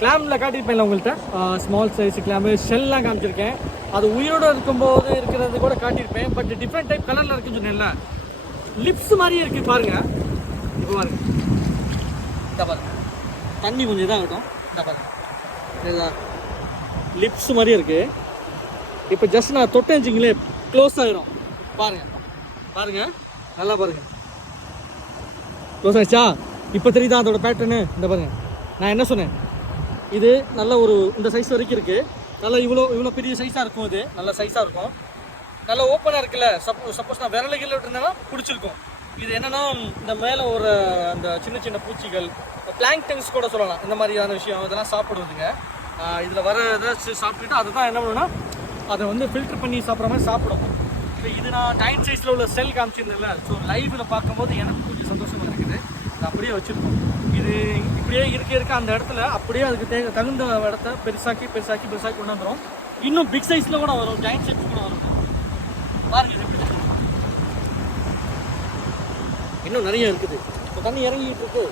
கிளாமில் காட்டியிருப்பேன்ல உங்கள்கிட்ட, small size clamp ஷெல்லாம் காமிச்சிருக்கேன். அது உயிரோடு இருக்கும்போது இருக்கிறது கூட காட்டியிருப்பேன். பட் டிஃப்ரெண்ட் டைப் கலரில் இருக்குன்னு சொன்னேன்ல, லிப்ஸ் மாதிரியே இருக்குது பாருங்கள். இப்போ பாருங்க, இந்த பாருங்க, தண்ணி கொஞ்சம் இதாகட்டும். இந்த பாருங்க, இதுதான் லிப்ஸ் மாதிரியே இருக்குது. இப்போ ஜஸ்ட் நான் தொட்டேச்சிங்களே க்ளோஸ் ஆகிடும். பாருங்கள் பாருங்கள், நல்லா பாருங்கள், க்ளோஸ் ஆகிடுச்சா? இப்போ தெரியுதா அதோட பேட்டர்னு? இந்த பாருங்கள், நான் என்ன சொன்னேன், இது நல்ல ஒரு இந்த சைஸ் வரைக்கும் இருக்குது. நல்லா இவ்வளோ பெரிய சைஸாக இருக்கும். இது நல்ல சைஸாக இருக்கும், நல்லா ஓப்பனாக இருக்குல்ல. சப்போஸ் நான் விரலைகள் விட்டுருந்தேன்னா பிடிச்சிருக்கும். இது என்னென்னா, இந்த மேலே ஒரு அந்த சின்ன சின்ன பூச்சிகள், பிளாங்க்டன்ஸ் கூட சொல்லலாம், இந்த மாதிரியான விஷயம் இதெல்லாம் சாப்பிடுவதுங்க. இதில் வர ஏதாச்சும் சாப்பிட்டுட்டு அதை தான் என்ன பண்ணுன்னா, அதை வந்து ஃபில்டர் பண்ணி சாப்பிட்ற மாதிரி சாப்பிடும். இப்போ இது நான் டைன் சைஸில் உள்ள செல் காமிச்சிருந்தேன்ல, ஸோ லைவில் பார்க்கும்போது எனக்கு கொஞ்சம் சந்தோஷமாக இருக்குது. அது அப்படியே வச்சுருக்கோம். இது இப்படியே இருக்க அந்த இடத்துல அப்படியே அதுக்கு தகுந்த இடத்த பெருசாக்கி கொண்டு வந்துடும். இன்னும் பிக் சைஸில் கூட வரும், டைன் சைஸ் கூட வரும். பாருங்க, இன்னும் நிறைய இருக்குது. இப்போ தண்ணி இறங்கிட்டு இருக்கு.